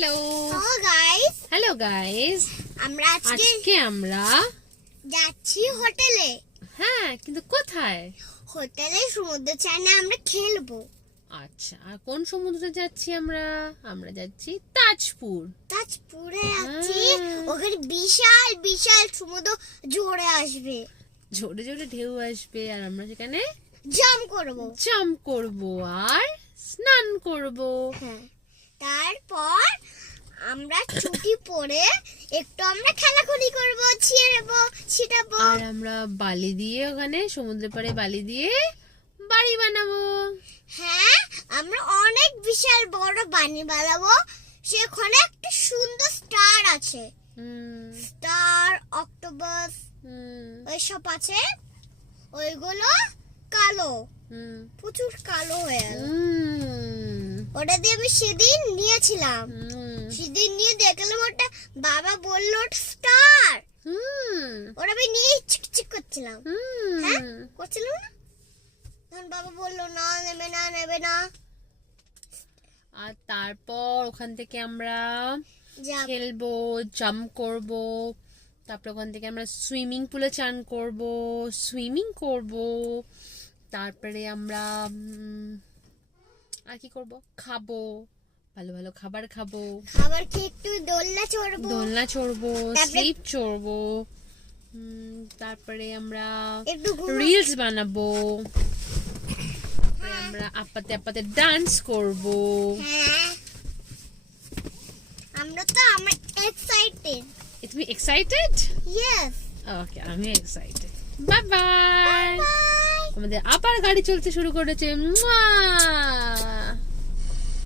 Hello hello guys আমরা আজকে আমরা যাচ্ছি হোটেলে। হ্যাঁ, কিন্তু কোথায়? হোটেলে সমুদ্র চানে আমরা খেলবো। আচ্ছা, আর কোন সমুদ্রে যাচ্ছি আমরা? আমরা যাচ্ছি তাজপুর। তাজপুরে যাচ্ছি, ওখানে বিশাল বিশাল সমুদ্র জোরে আসবে, জোরে জোরে ঢেউ আসবে, আর আমরা সেখানে জাম্প করব আর স্নান করব। হ্যাঁ, তারপর আমরা ছুটি পরে একটু আমরা খেলাখুলি করবো, ছিটাবো। আর আমরা বালি দিয়ে ওখানে সমুদ্রের পাড়ে বালি দিয়ে বাড়ি বানাবো। হ্যাঁ, আমরা অনেক বিশাল বড় বানি বানাবো। সেখানে একটা সুন্দর স্টার আছে, স্টার, অক্টোপাস ওইসব আছে। ওইগুলো কালো, প্রচুর কালো হয়ে গেল। ওটা দিয়ে আমি সেদিন নিয়েছিলাম, সেদিন নিয়ে দেখলাম ওটা, বাবা বললো স্টার, ওটা আমি নিয়ে চিকচিক করছিলাম। হ্যাঁ, করছিলাম না? তখন বাবা বললো না, নেবে না। আর তারপর ওখান থেকে আমরা খেলবো, জাম্প করব, তারপর ওখান থেকে আমরা সুইমিং পুলে চান করব, সুইমিং করব, তারপরে আমরা আর কি করব? খাবো, ভালো ভালো খাবার খাবো, খাবার খেয়ে একটু দোলনা চড়বো, স্লিপ চড়বো, তারপরে আমরা রিলস বানাবো, আমরা আপাতে আপাতে ডান্স করব। হ্যাঁ, আমরা এক্সাইটেড। তুমি এক্সাইটেড? ইয়েস। ওকে, আমি এক্সাইটেড। Bye bye. আমাদের আবার গাড়ি চলতে শুরু করেছে।